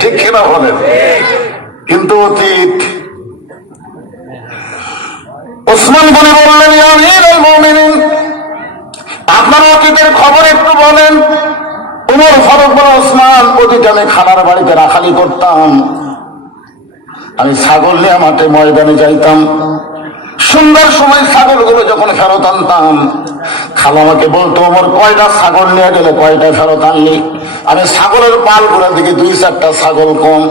ঠিক কিনা বলেন কিন্তু অতীত। ওসমান গনি বললেন, "ইয়া আপনার অতীতের খবর একটু বলেন। উমর ফারুক বলে, ওসমান, অতীতে আমি খানার বাড়িতে রাখালি করতাম। আমি ছাগল নিয়ে মাঠে ময়দানে যাইতাম। সুন্দর সময় ছাগলগুলো যখন ফেরত আনতাম খালা আমাকে বলতো আমার কয়টা ছাগল নিয়ে গেলে কয়টা ফেরত আনলি? আমি ছাগলের পাল পালগুলো দিকে দুই চারটা ছাগল কম,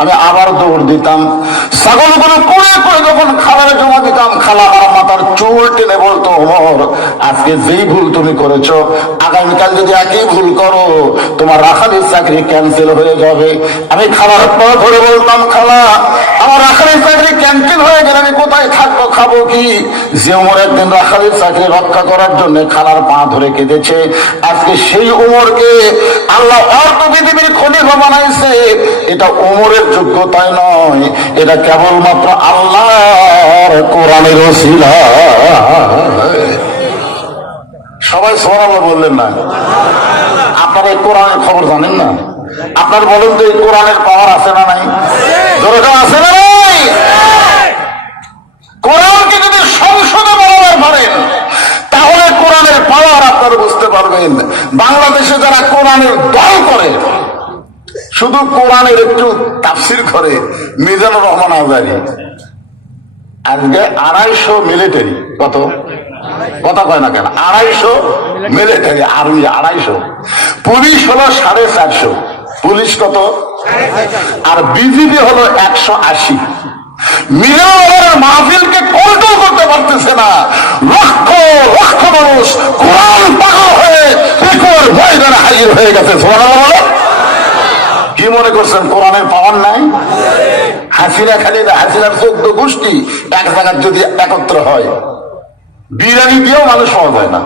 আমি আবার দৌড় দিতাম। ছাগলগুলো করে করে যখন খালারে জমা দিতাম, খালা আমার মাথার চুল টেনে বলতো, ওমর, আজকে যেই ভুল তুমি করেছ, আগামীকাল যদি একই ভুল করো, তোমার রাখালির চাকরি ক্যান্সেল হয়ে যাবে। আমি খালার পর ধরে বলতাম, খালা, আমার রাখালির চাকরি ক্যান্সেল হয়ে গেলে আমি কোথায় থাকব, খাব কি? যে উমর একদিন রাখালির চাকরি রক্ষা করার জন্য খালার পা ধরে কেঁদেছে। আজকে সেই উমরকে আল্লাহ অর্থ পৃথিবীর খলিফা বানাইছে। এটা উমরের যোগ্যতায় নয়, এটা কেবলমাত্র আল্লাহর কোরআনের ওসিলা। সবাই সোহান বললেন না? আপনারা এই কোরআনের খবর জানেন না? আপনার বলেন তো এই কোরআনের পাওয়ার আছে না নাই? যেরকম আছে না নাই? কোরআনকে যদি সংসদে বলাবার পারেন তাহলে কোরআনের পাওয়ার আপনারা বুঝতে পারবেন বাংলাদেশে যারা কোরআনের দল করে। শুধু কোরআনের একটু তাফসির করে, মিজানুর রহমান আজারি। আজকে আড়াইশো মিলিটারি, কত? কথা কয় না কেন? আড়াইশো মিলিটারি, আর্মি আড়াইশো। পুলিশ হলো সাড়ে চারশো। পুলিশ কত? আর বিজিবি হলো একশো আশি। মিলানের মাহফিলকে কন্ট্রোল করতে পারতেছে না। লক্ষ লক্ষ মানুষ কোরআন পাগল হয়ে পেকুয়ার ময়দানে হাজির হয়ে গেছে। কি মনে করছেন, কোরআনের পাওয়ার নাই? হাসিনা খালি হাসিনার চোদ্দ গোষ্ঠী এক জায়গায় যদি একত্র হয়, বিরিয়ানি দিয়েও মানুষ পাওয়া যায় না।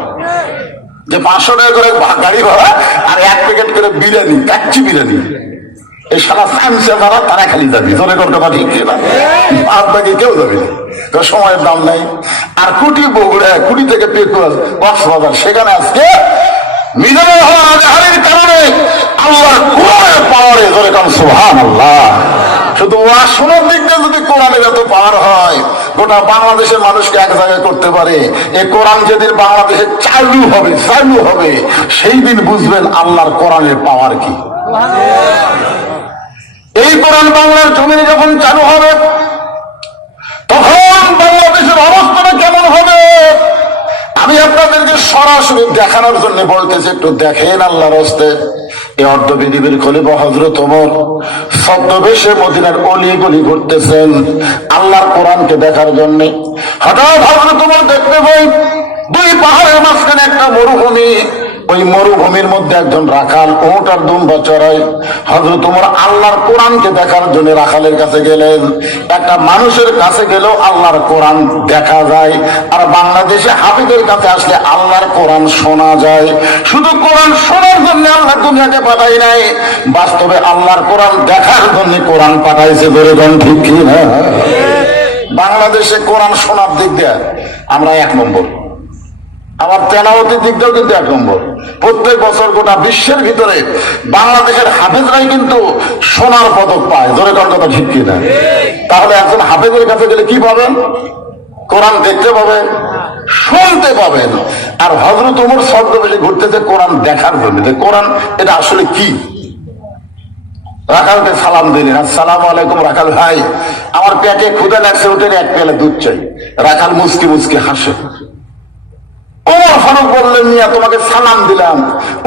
যে পাঁচশো টাকা করে গাড়ি ভাড়া আর এক প্যাকেট করে বিরিয়ানি, কাচ্চি বিরিয়ানি। এই সারা যারা, তারা খালি কথা ঠিক আর কেউ না। সময়ের দাম নাই। আর কুটি বগুড়া কুটি থেকে পেকুয়ার কক্সবাজার, সেখানে আজকে পাওয়ারে সুবহান আল্লাহ শুধু যদি পাওয়ার হয়, গোটা বাংলাদেশের মানুষকে এক জায়গায় করতে পারে। এই কোরআন যেদিন বাংলাদেশে চালু হবে চালু হবে, সেই দিন বুঝবেন আল্লাহর কোরআনের পাওয়ার কি। কোরআন বাংলার জমিনে যখন চালু হবে, তখন বাংলাদেশের অবস্থাটা কেমন হবে? আমি আপনাদেরকে সরাসরি দেখানোর জন্য বলতেছি, একটু দেখেন আল্লাহর হস্তে। এই অর্ধ পৃথিবীর খলিফা হজরত ওমর ছদ্মবেশে মদিনার অলি গলি ঘুরতেছেন আল্লাহর কোরআনকে দেখার জন্য। হঠাৎ হজরত ওমর দেখতে পাই, দুই পাহাড়ের মাঝখানে একটা মরুভূমি। ওই মরুভূমির মধ্যে একজন রাখাল ওটার দুম্বা চড়াই হজরত তোমার আল্লাহর কোরআনকে দেখার জন্য রাখালের কাছে গেলেন। একটা মানুষের কাছে গেলেও আল্লাহর কোরআন দেখা যায়। আর বাংলাদেশে হাফিদের কাছে আসলে আল্লাহর কোরআন শোনা যায়। শুধু কোরআন শোনার জন্য আল্লাহ দুনিয়াকে পাঠাই নাই, বাস্তবে আল্লাহর কোরআন দেখার জন্য কোরআন পাঠাইছে বেরোজন ঠিক কি না বাংলাদেশে কোরআন শোনার দিক দিয়ে আমরা এক নম্বর। আমার তেলাওতির দিক দিয়েও কিন্তু এক নম্বর। প্রত্যেক বছর গোটা বিশ্বের ভিতরে বাংলাদেশের হাফেজরাই কিন্তু সোনার পদক পায়। ধরে কোন কথা ঠিক কিনা? তাহলে একজন হাফেজের কাছে গেলে কি পাবেন? কোরআন দেখতে পাবেন, শুনতে পাবেন। আর হজরত উমর শব্দ বেশি ঘুরতেছে কোরআন দেখার জন্য। কোরআন এটা আসলে কি? রাখালকে সালাম দিলেন। আসসালাম আলাইকুম রাখাল ভাই। আমার পেটে ক্ষুদা লাগছে ওটার এক পেলে দুধ চাই। রাখাল মুসকি মুসকি হাসে। ওমর ফারুক বললেন, মিয়া, তোমাকে সালাম দিলাম।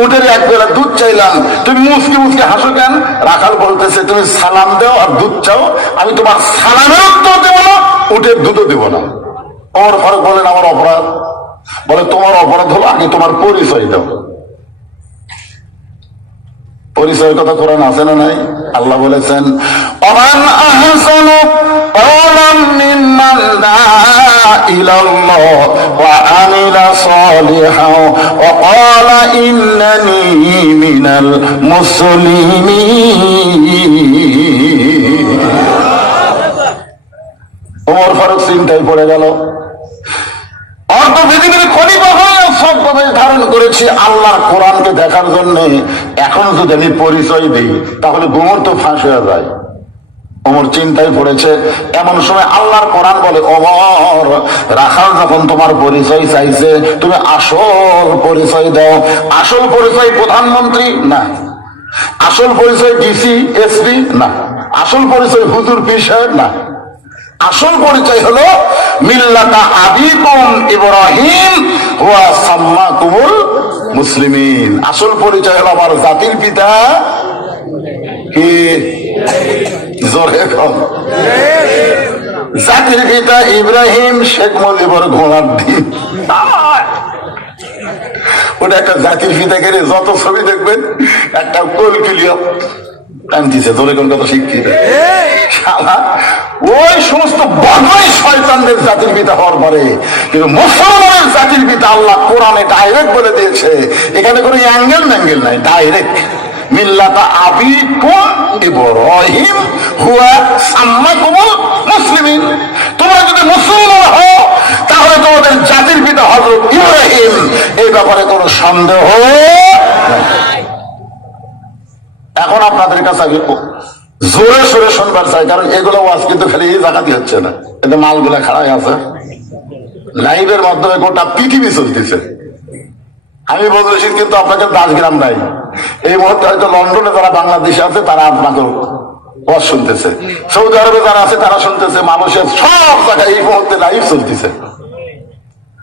উঠের এক বেলা দুধ চাইলাম। তুমি মুসকে মুসকে হাসো কেন? রাখাল বলতেছে, তুমি সালাম দাও আর দুধ চাও। আমি তোমার সালামের উত্তর দেবো না উঠের দুধও দেবো না। ওমর ফারুক বলেন আমার অপরাধ। বলে, তোমার অপরাধ হলো আগে তোমার পরিচয় দাও। পরিচয়ের কথা কোরআন আছে না নাই? আল্লাহ বলেছেন, অমান আহসানু কওলাম মিম্মান إلى الله وعمل صالحا وقال إنني من المسلمين ওমর ফারুক চিন্তায় পড়ে গেল অর্ধ পৃথিবীর খলিফা হয়ে সব ধারণ করেছি আল্লাহর কোরআনকে দেখার জন্য এক এখন যদি আমি পরিচয় দিই তাহলে গোমর তো ফাঁস হয়ে যায় অমর চিন্তায় পড়েছে। এমন সময় আল্লাহর কোরআন বলে, অমর, রাখাল যখন তোমার পরিচয় চাইছে, তুমি আসল পরিচয় দাও। আসল পরিচয় প্রধানমন্ত্রী? না। আসল পরিচয় ডিসি, এসপি? না। আসল পরিচয় হুজুর, পীর সাহেব? না। আসল পরিচয় হলো, মিল্লাতা আবিকুম ইব্রাহিম ওয়া সাম্মাকুমুল মুসলিমিন। আসল পরিচয় হলো আমার জাতির পিতা কি জাতির পিতা ইব্রাহিম শেখ মুজিবুর ঘোড়ার দিন। ওটা একটা জাতির পিতা যত ছবি দেখবেন, একটা ওই সমস্ত জাতির পিতা হওয়ার পরে, কিন্তু মুসলমানের জাতির পিতা আল্লাহ কোরআনে ডাইরেক্ট বলে দিয়েছে। এখানে কোনো অ্যাঙ্গেল ম্যাঙ্গেল নাই ডাইরেক্ট তোমাদের জাতির পিতা ইব্রাহিম। এই ব্যাপারে সন্দেহ এখন আপনাদের কাছে আমি জোরে সোরে শুনবার চাই, কারণ এগুলো ওয়াজ কিন্তু খালি জায়গাতে হচ্ছে না। কিন্তু মালগুলা খাড়াই আছে, লাইভের মাধ্যমে গোটা পৃথিবী চলতেছে। আমি বলতেছি কিন্তু আপনাকে দাসগ্রাম নাই। এই মুহূর্তে হয়তো লন্ডনে যারা বাংলাদেশে আছে তারা আপনাকে ওয়াজ শুনতেছে। সৌদি আরবে যারা আছে তারা শুনতেছে মানুষের সব জায়গায় এই মুহূর্তে লাইভ চলতেছে।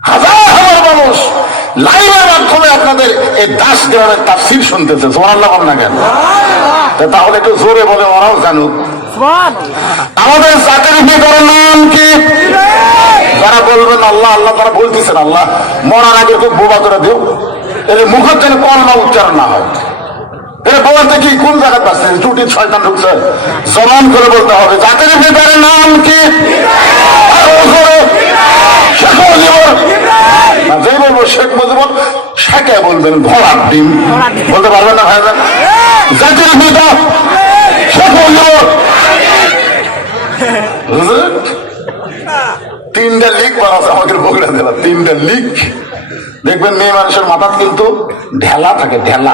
হাজার হাজার মানুষ লাইভের মাধ্যমে আপনাদের এই দাস গ্রামের তাফসির শুনতেছে। সোনার না কেন? তাহলে একটু জোরে বলে ওরাও জানুক। আমাদের জাতির ভিতরে নাম কি? যারা বলবেন আল্লাহ আল্লাহ তারা বলতেছেন আল্লাহ। মরার আগে খুব বোবা করে দিও। এর মুখের যেন কলমা উচ্চারণ না হয়। এর বলতে কি কোন জায়গায় পাচ্ছে? চুটির শয়তান ঢুকছে। জবান করে বলতে হবে জাতির ভিতরে নাম কি? না, বলব শেখ মুজিবুর শেখে বলবেন ঘোড়ার ডিম। বলতে পারবেন না জাতির শেখ মুজিবুর। তিনটা লিক বানাচ্ছে আমাকে বগড়া দিলাম তিনটা লিক দেখবেন মেয়ে মানুষের মাথা কিন্তু ঢেলা থাকে, ঢেলা।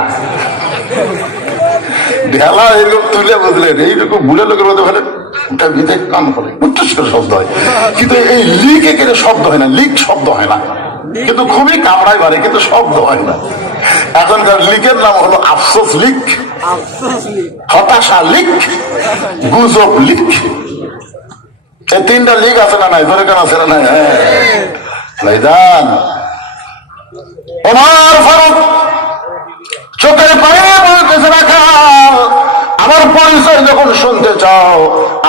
ঢেলা এরকম তুলে বুঝলেন এইরকম বুড়ে লোকের মধ্যে ফেলে ভিতরে কান ফলে উচ্চস্বর শব্দ হয়। কিন্তু এই লিক শব্দ হয় না, লিক শব্দ হয় না। কিন্তু খুবই কামড়াই পারে কিন্তু শব্দ হয় না। এখনকার লিকের নাম হলো আফসোস লিক, হতাশা লিক, গুজব লিক। এই তিনটা লিগ আছে না নাই? ধরে কেন আছে না নাই? হ্যাঁ। ভাইজান ফারুক, চোখের পায়ে বলতেছে রাখা আমার পরিচয় যখন শুনতে চাও,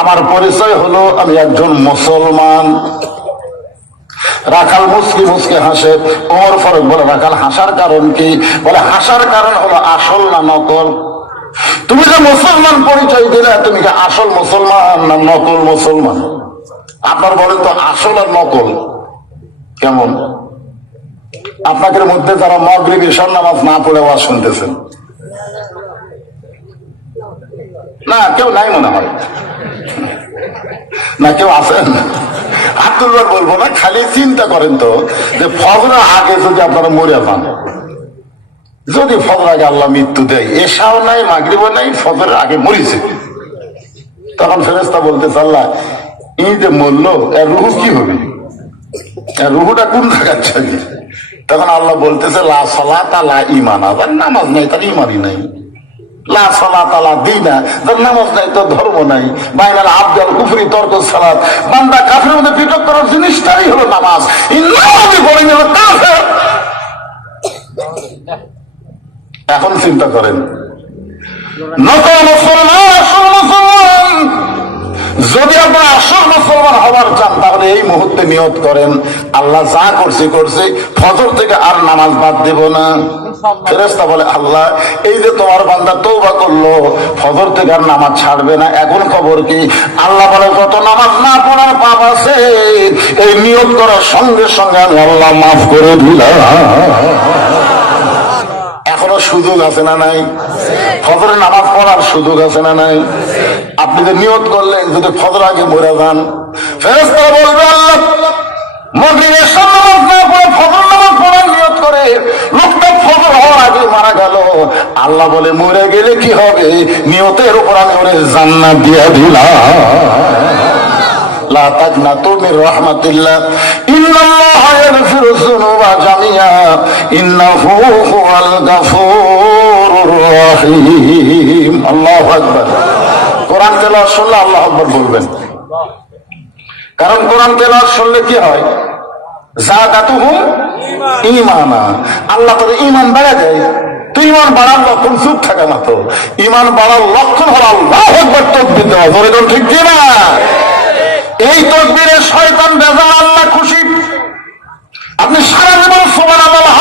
আমার পরিচয় হলো আমি একজন মুসলমান। রাখাল মুসকি মুসকি হাসে। ওমর ফারুক বলে, রাখাল, হাসার কারণ কি? বলে, হাসার কারণ হলো আসল না নকল? তুমি যে মুসলমান পরিচয় দিলে, তুমি কি আসল মুসলমান না নকল মুসলমান? আপনার বলেন তো, আসল আর নকল কেমন? আপনাদের মধ্যে যারা মগরিব ঈশান নামাজ না পড়ে আওয়াজ শুনতেছেন। না, কেউ নাই মনে হয়। না, কেউ আছেন? আব্দুল্লাহ বলব না, খালি চিন্তা করেন তো যে ফজরের আগে যদি আপনারা মরে যান। যদি ফজর আগে আল্লাহ মৃত্যু দেয় এসাও নাই, মাগরিবও নাই, ফজরের আগে মরিছে। তখন ফেরেস্তা বলতেছে, আল্লাহ এই যে মরল, এর রুহু কি হবে? এর রুহুটা কোন জায়গার ছবি তখন আল্লাহ বলতেছে নামাজ নাই, তার ইমানই নাই। জিনিসটাই হলো এখন চিন্তা করেন, নকল মুসলমান তাহলে এই মুহূর্তে নিয়ত করেন আল্লাহ যা করছে করছে ফজর থেকে আর নামাজ বাদ দেব না। ফেরেস্তা বলে আল্লাহ এই যে তোমার বান্দা তৌবা করল ফজর থেকে আর নামাজ ছাড়বে না এখন খবর কি? আল্লাহ বলে যত নামাজ না পড়ার পাপ আছে এই নিয়ত করার সঙ্গে সঙ্গে আমি আল্লাহ মাফ করে দিলাম। এখনও সুযোগ আছে না নাই? ফজরে নামাজ পড়ার সুযোগ আছে না নাই? আপনি যে নিয়ত করলেন যদি ফজর আগে মরে যান ফেরেস্তারা বলবে আল্লাহ মন্দিরের নামাজ না পড়ে ফজর নামাজ পড়ার নিয়ত করে লোকটা ফজর হওয়ার আগে মারা গেল আল্লাহ বলে মরে গেলে কি হবে নিয়তের উপর আমি ওরে জান্নাত দিয়া দিলাম لا تقنطوا من رحمة الله إن الله يغفر الذنوب جميعا إنه هو الغفور الرحيم الله أكبر তেলাওয়াত শুনলে আল্লাহ আকবর বলবেন। কারণ কোরআন তেলাওয়াত শুনলে কি হয়? আল্লাহ বাড়ার লক্ষণ তো আল্লাহ ঠিক না এই শয়তান বেজা আল্লাহ খুশি। আপনি সারা জীবন সোমান আলহামদুলিল্লাহ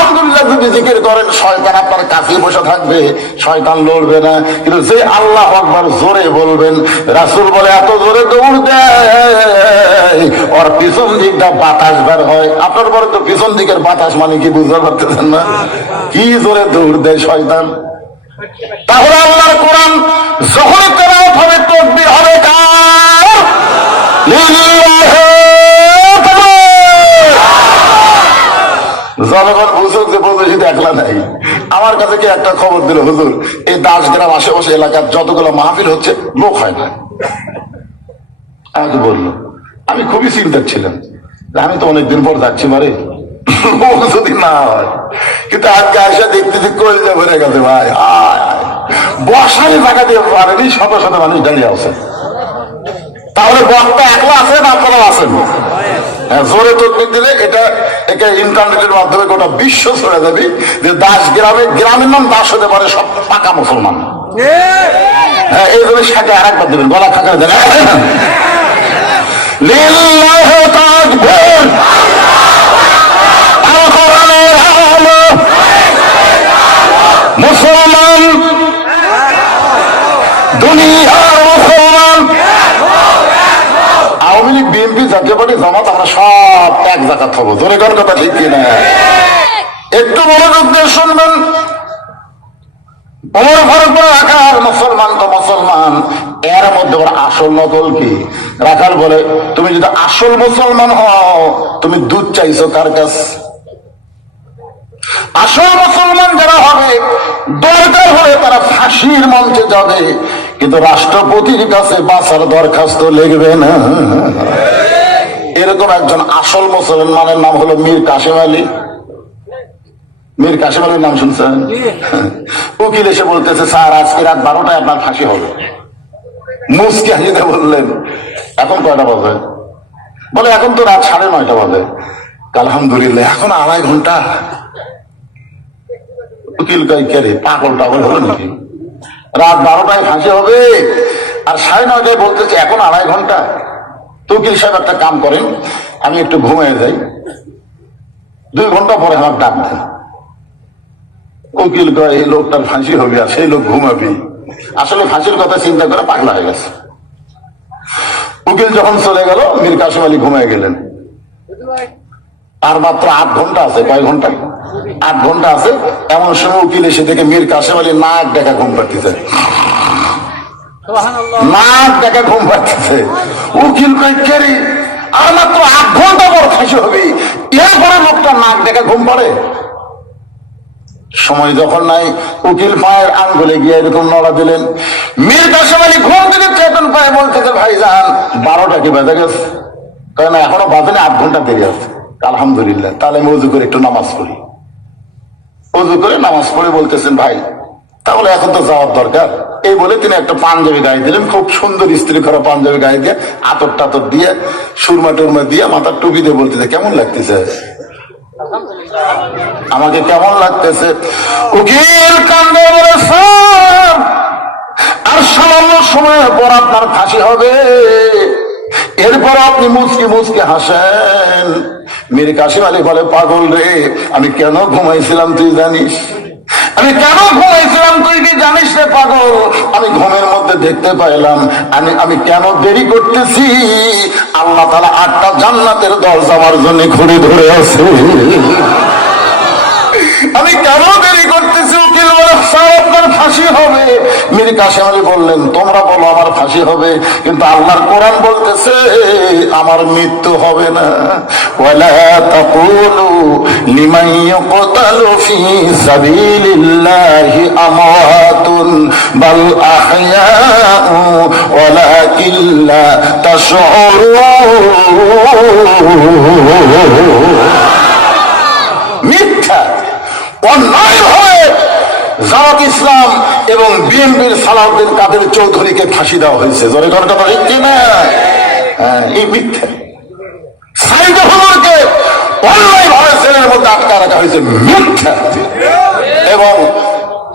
যদি জিকির করেন, শয়তান আপনার কাছে বসে থাকবে, শয়তান লড়বে না। কিন্তু যে আল্লাহ একবার জোরে বলবেন, রাসুল বলে, এত জোরে দৌড় দেয়। ওর পিছন দিকটা বাতাস বের হয়। আপনার পরে তো পিছন দিকের বাতাস মানে কি বুঝতে পারতেছেন না? কি জোরে দৌড় দেয় শয়তান? তাহলে আল্লাহর কোরআন যখনই তেলাওয়াত হবে, তকবির হবে কার লিল্লাহি জনগণ বুঝুক যে প্রদর্শী দেখলা নাই আমার কাছে কি একটা খবর দিল, হুজুর, এই দাসগ্রাম আশেপাশে এলাকার যতগুলো মাহফিল হচ্ছে, লোক হয় না। আমাকে বলল, আমি খুবই চিন্তার ছিলাম। আমি তো অনেকদিন পর যাচ্ছি, মারে। যদি না হয়, কিন্তু আজকে আসা দেখতে দেখতে ভরে গেছে, ভাই। বসাই জায়গা দিয়ে পারেনি, শত শত মানুষ দাঁড়িয়ে আছে। তাহলে বক্তা একলা আছেন আপনারাও আছেন? হ্যাঁ, জোরে তকবির দিলে এটা এটা ইন্টারনেটের মাধ্যমে গোটা বিশ্ব ছড়ে যাবে যে দাস গ্রামে গ্রামের নাম দাস হতে পারে সব পাকা মুসলমান। হ্যাঁ এই জন্য সাথে আর একবার দেবেন। গলা কোরআনের আলো। মুসলমান দুনিয়ার মুসলমান আওয়ামী লীগ বিএনপি জাতীয় পার্টি জামাত, আমরা সব এক জায়গা থাকব ধরে কোন কথা ঠিক কিনা? একটু মনোযোগ দিয়ে শুনবেন। ফারুক মুসলমান তো মুসলমান। এর মধ্যে ওর আসল নকল কি? বলে, তুমি যদি আসল মুসলমান হও, তুমি দুধ চাইছো কার কাছ? আসল মুসলমান যারা হবে, দরকার হলে তারা ফাঁসির মঞ্চে যাবে। কিন্তু রাষ্ট্রপতির কাছে বাঁচার দরখাস্ত লিখবে না। এরকম একজন আসল মুসলমানের নাম হলো মীর কাশেম আলী। মীর কাশেম আলীর নাম শুনছেন? উকিল এসে বলতেছে, স্যার, আজকে রাত বারোটায় আপনার ফাঁসি হবে। মুসকে হাসিতে বললেন, এখন কয়টা বাজে? বলে, এখন তো রাত সাড়ে নয়টা বাজে। আলহামদুলিল্লাহ, এখন আড়াই ঘণ্টা। উকিল কয়, কে রে, পাগল টাগল হলো নাকি? রাত বারোটায় ফাঁসি হবে। আর সাড়ে নয়টায় বলতেছে, এখন আড়াই ঘণ্টা। তো উকিল সাহেব একটা কাম করেন? আমি একটু ঘুমিয়ে যাই। দুই ঘণ্টা পরে আমার ডাক দেন উকিল কয়, এই লোকটার ফাঁসি হবে আর সেই লোক ঘুমাবি। আসলে ফাঁসির কথা চিন্তা করে পাগলা হয়ে গেছে। উকিল যখন চলে গেল, মীর কাসিম আলী ঘুমিয়ে গেলেন। আর মাত্র আট ঘণ্টা আছে, কয় ঘণ্টা আট ঘণ্টা আছে এমন সময় উকিল এসে দেখে মীর কাসিম আলী নাক দেখা ঘুম নাক দেখা ঘুম পাচ্ছে উকিল কেরি আর মাত্র আট ঘণ্টা পর ফাঁসি হবে? এরপরে লোকটা নাক দেখা ঘুম পাড়ে? সময় যখন নাই উকিল পায়ের আঙ্গুলে গিয়ে এরকম নড়া দিলেন। মীর কাসিম আলী ঘুম থেকে চেতন পায়ে বলতেছে ভাই যান বারোটা কি বেজে গেছে? না এখনও বাজে আট ঘণ্টা দেরি আছে। আলহামদুলিল্লাহ তাহলে আমি উজু করে একটু নামাজ পড়ি। উজু করে নামাজ পড়ে বলতেছেন, ভাই, তাহলে এখন তো যাওয়ার দরকার। এই বলে তিনি একটা পাঞ্জাবি গায়ে দিলেন, খুব সুন্দর স্ত্রী করা পাঞ্জাবি গায়ে দিয়ে আতর টাতর দিয়ে, সুরমা টুরমা দিয়ে মাথার টুপি দিয়ে বলতেছে, কেমন লাগতেছে? আমাকে কেমন লাগতেছে? উকিল কান্দে আর সামান্য সময়ের পর আপনার ফাঁসি হবে। এরপর আপনি মুচকি মুচকি হাসেন। মীর কাশিম আলী বলে, পাগল রে, আমি কেন ঘুমাইছিলাম তুই জানিস? আমি কেন ঘুমাইছিলাম তুই কি জানিস রে পাগল? আমি ঘুমের মধ্যে দেখতে পাইলাম, আমি আমি কেন দেরি করতেছি? আল্লাহ তালা আটটা জান্নাতের দরজা আমার জন্য ঘুরে ধরে আছে। আমি কেন দেরি করতেছি উকিল বলে "স্যার, আপনার ফাঁসি হবে। মীর কাসেম আলী বললেন, তোমরা বলো আমার ফাঁসি হবে, কিন্তু আল্লাহর কোরআন বলতেছে, আমার মৃত্যু হবে না। মিথ্যা, অন্যায় জামাত ইসলাম এবং বিএনপির সালাউদ্দিন কাদের চৌধুরীকে ফাঁসি দেওয়া হয়েছে। জোরে কথা ঠিক না? হ্যাঁ, এই মিথ্যা। সাইদুল হলকে অন্যায় ভাবে জেলের মধ্যে আটকা রাখা হয়েছে মিথ্যা। এবং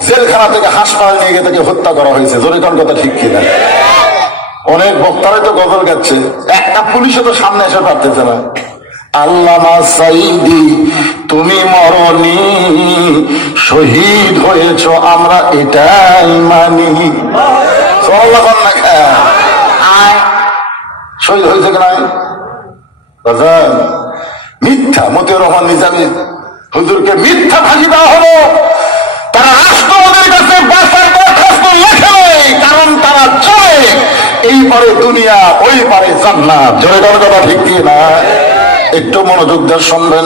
জেলখানা থেকে হাসপাতাল নিয়ে গিয়ে তাকে হত্যা করা হয়েছে। জোরে কথা ঠিক কিনা অনেক বক্তারাই তো গজল গাচ্ছে। একটা পুলিশও তো সামনে এসে পারতেছে না। আল্লামা সাইদি তুমি মরনি শহীদ হয়েছ আমরা এটাই মানি। চল্লা না শহীদ হয়েছে কিনা মিথ্যা মতিউর রহমান নিজামী হুজুরকে মিথ্যা ফাঁসি দেওয়া হলো। তারা রাষ্ট্রপতির কাছে বাসার দরখাস্ত লেখে নেই, কারণ তারা চায় এই পারে দুনিয়া ওই পারে জান্নাত। জোরে কথা ঠিক কি না? একটু মনোযোগ দিয়ে শুনবেন।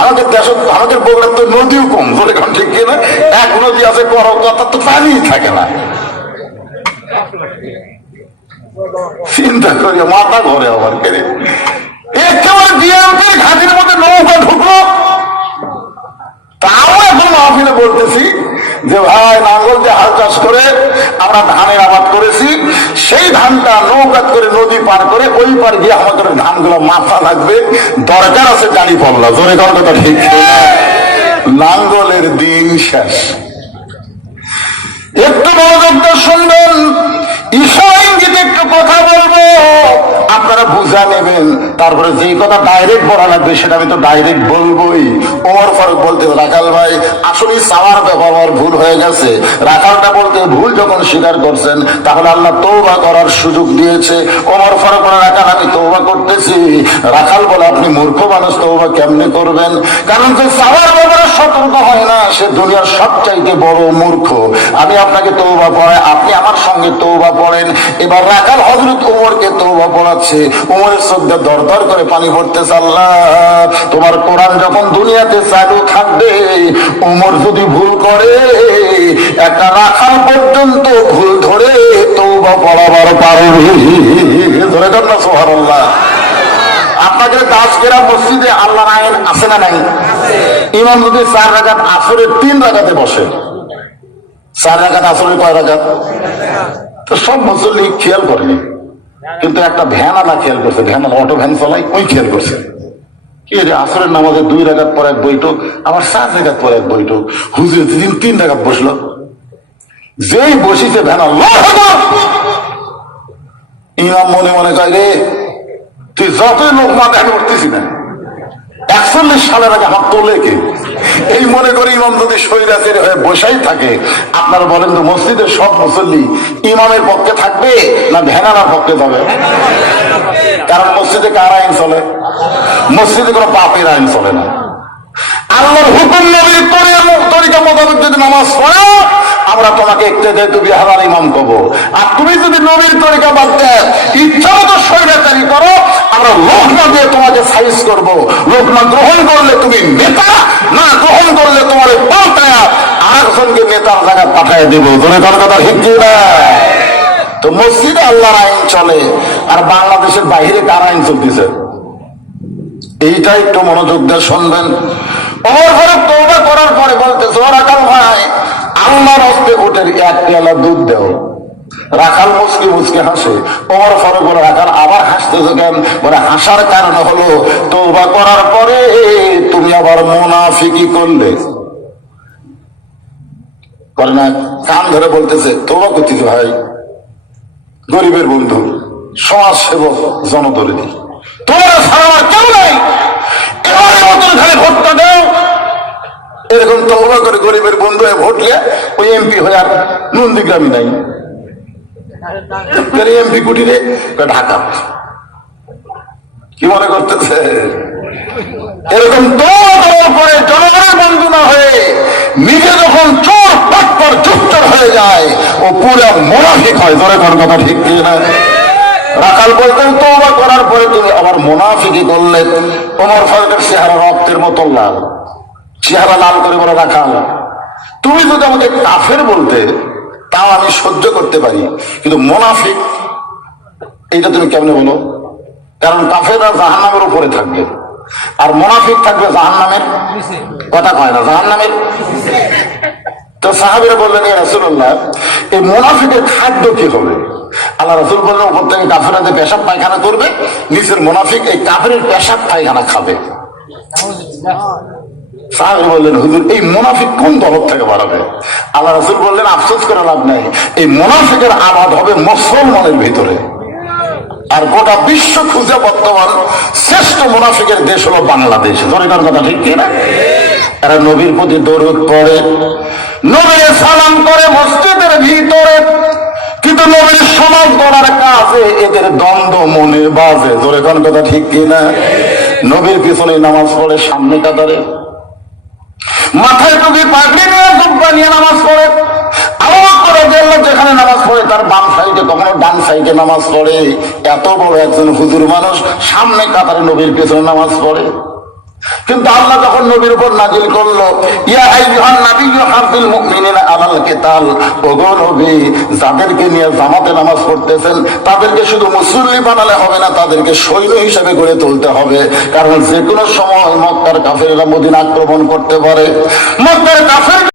আমাদের দেশ আমাদের বগুড়ার তো নদীও কম বলে কারণ ঠিক কিনা এক নদী আছে বড় কথা তো পানি থাকে না। চিন্তা করি মাথা ঘরে আবার কেড়ে একেবারে ঘাটির মধ্যে নৌকা ঢুকলো। তাও এখন মাহফিলে বলতেছি যে ভাই নাঙ্গল দিয়ে হাল চাষ করে আমরা ধানের আবাদ করেছি, সেই ধানটা নৌকাত করে নদী পার করে ওই পার গিয়ে আমাদের ধানগুলো মাথা লাগবে। দরকার আছে গাড়ি পড়লা জোরে কথা ঠিক নাঙ্গলের দিন শেষ। একটু মনোযোগ দিয়ে শুনবেন, ঈশ্বর ইঙ্গিতে একটু কথা বলব। আপনারা বুঝা নেবেন। তারপরে যেই কথা ডাইরেক্ট বলা লাগবে, সেটা আমি তো ডাইরেক্ট বলবোই। ওমর ফারুক বলতে রাখাল ভাই, আসলে সাওয়ার আমার ভুল হয়ে গেছে। রাখালটা বলতে ভুল যখন স্বীকার করছেন, তাহলে আল্লাহ তৌবা করার সুযোগ দিয়েছে। ওমর ফারুক বলে, রাখাল, আমি তৌবা করতেছি। রাখাল বলে, আপনি মূর্খ মানুষ তৌবা কেমনে করবেন? কারণ যে সাওয়ার ব্যাপারে সতর্ক হয় না, সে দুনিয়ার সবচাইতে বড় মূর্খ। আমি আপনাকে তৌবা পড়াই, আপনি আমার সঙ্গে তৌবা পড়েন। এবার রাখাল হজরত উমরকে তৌবা পড়াচ্ছে। উমরের শ্রদ্ধা দরদর করে পানি পড়তেছে আল্লাহ তোমার কোরআন যখন দুনিয়াতে চালু থাকবে, উমর যদি ভুল করে একটা রাখাল পর্যন্ত ভুল ধরে তৌবা পড়াবার পারবে। ধরে দেন না সোহার আপনাদের দাসকেরা মসজিদে আল্লাহ আইন আছে না নাই? ইমাম যদি চার আসরের তিন রাখাতে বসে, চার রাখাত আসরের কয় রাখাত তো সব মুসল্লি খেয়াল করেনি। কিন্তু একটা ভ্যান আলা খেয়াল করছে, ভ্যান অটো ভ্যান চালাই ওই খেয়াল করছে। কি রে, আসরের নামাজে দুই রাগাত পর এক বৈঠক, আবার সাত রাগাত পর এক বৈঠক, হুজুর তিন রাগাত বসল, যেই বসিছে ভ্যান ইমাম মনে মনে কয় রে, তুই যতই লোক মা দেখা করতেছি না। একচল্লিশ সালের আগে হাত তোলে কে? এই মনে করে ইমাম যদি সৈরাচের হয়ে বসাই থাকে, আপনারা বলেন তো মসজিদের সব মুসল্লি ইমামের পক্ষে থাকবে না ভ্যানার পক্ষে যাবে? কারণ মসজিদে কার আইন চলে? মসজিদে কোনো পাপের আইন চলে না। আল্লাহর হুকুম নবীর তরিকা মোতাবেক যদি নামাজ পড়ো আমরা তোমাকে একটু দেয় তুমি হারার ইমাম কব আর তুমি যদি নবীর তরিকা বাদ ইচ্ছা মতো স্বৈরাচারী করো, আমরা লোক না দিয়ে তোমাকে সাইজ করব। লোক না গ্রহণ করলে তুমি নেতা, না গ্রহণ করলে তোমার পাল্টায় আরেকজনকে নেতার জায়গায় পাঠায় দেব। তুমি তার কথা হিন্দি না? তো মসজিদে আল্লাহর আইন চলে, আর বাংলাদেশের বাইরে কার আইন চলতেছে? এইটা একটু মনোযোগ দিয়ে শুনবেন। ওমর ফারুক তৌবা করার পরে বলতে রাখাল ভাই আল্লাহর হস্তে উঠে এক পেয়ালা দুধ দেও। রাখাল মুসকি মুসকি হাসে। ওমর ফারুক বলে, রাখাল, আবার হাসতেছে কেন বলে, হাসার কারণ হলো তৌবা করার পরে তুমি আবার মোনাফিকি করলে। করে না, কান ধরে বলতেছে তৌবা করতেছি ভাই? গরিবের বন্ধু সমাজ সেবক জনদরদী তোমার ছাড়া কেউ নাই। এবারে মতন খালি ভোটটা তহবা করে গরিবের বন্ধু হয়ে ভোটলে ওই এমপি হয়ে আর নন্দীগ্রামই নাই। এমপি কুটিরে ঢাকা। কি মনে করতেছে? এরকম দৌড় করে জনগণের বন্ধু না হয়ে নিজে যখন চোর পটপর চুপচার হয়ে যায়, ও পুরো মোনাফিক হয়। ধরে কোন কথা ঠিক না? রাখাল বলতেন, তৌবা করার পরে তুমি আবার মোনাফিকি করলে। তোমার ফারুকের চেহারা রক্তের মতো লাল। চেহারা লাল করে বলে রাখাল তুমি যদি আমাকে কাফের বলতে, তাও আমি সহ্য করতে পারি। কিন্তু মোনাফিক, এইটা তুমি কেমনে বলো? কারণ কাফেররা জাহান নামের উপরে থাকবে। আর মোনাফিক থাকবে জাহান নামের কথা কয় না জাহান নামের তো সাহাবিরা বললেন রাসুল্লাহ এই মোনাফিকের খাদ্য কি হবে? আল্লাহ রসুল বললেন, উপর থেকে কাফেরা যে পেশাব পায়খানা করবে, নিচের মোনাফিক এই কাফের পেশাব পায়খানা খাবে। মোনাফিকের দেশ হলো বাংলাদেশ। কথা ঠিক কিনা? এরা নবীর প্রতি দরুদ পড়ে। নবীর সালাম করে মসজিদের ভিতরে। কিন্তু নবীর সমাজ করার এদের দ্বন্দ্ব মনে বাজে। জোরে কথা ঠিক কিনা? নবীর পিছনে নামাজ পড়ে সামনে কাতারে মাথায় টুপি পাগড়ি নিয়ে জুব্বা নিয়ে নামাজ পড়ে। যেখানে নামাজ পড়ে, তার বাম সাইডে, কখনো ডান সাইডে নামাজ পড়ে। এত বড় একজন হুজুর মানুষ সামনে কাতারে নবীর পেছনে নামাজ পড়ে। কিন্তু আল্লাহ যখন নবীর উপর নাজিল করল যাদেরকে নিয়ে জামাতে নামাজ পড়তেছেন, তাদেরকে শুধু মুসল্লি বানালে হবে না, তাদেরকে সৈন্য হিসেবে গড়ে তুলতে হবে। কারণ যে কোনো সময় মক্কার কাফেররা মদিনা আক্রমণ করতে পারে। মক্কার কাফের